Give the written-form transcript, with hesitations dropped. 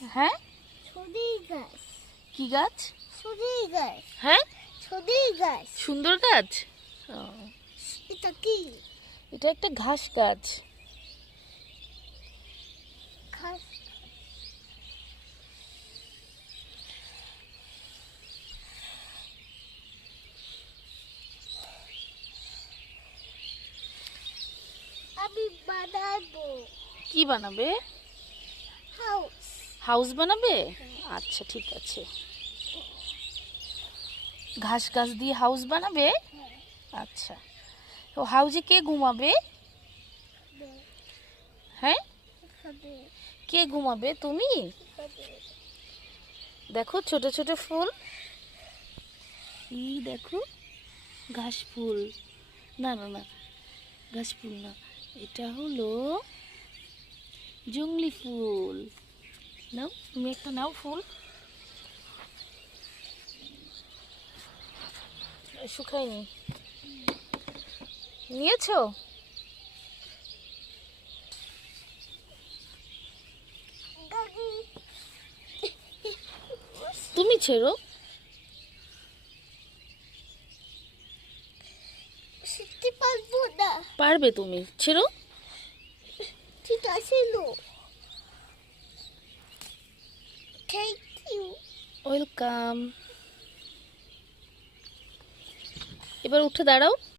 হ্যাঁ, ছড়ি গাছ। কি গাছ? ছড়ি গাছ। হ্যাঁ, ছড়ি গাছ। সুন্দর গাছ। ও, এটা কি? এটা একটা ঘাস গাছ। ঘাস। আমি বানাবো। কি বানাবে? হাউস। হাউস বানাবে? আচ্ছা, ঠিক আছে। ঘাস গাছ দিয়ে হাউস বানাবে? আচ্ছা, তো হাউজে কে ঘুমাবে? হ্যাঁ, কে ঘুমাবে? তুমি? দেখো ছোট ছোট ফুল, এই দেখো ঘাস ফুল। না না না, ঘাস ফুল না, এটা হলো জংলি ফুল। নাও, তুমি একটা নাও ফুল। শুকায়নি, নিয়েছো? তুমি ছেড়ো। শিখতে পারবো না। পারবে তুমি, ছেড়ো। ঠিক আছে লো। Thank you. ওয়েলকাম। এবার উঠে দাঁড়াও।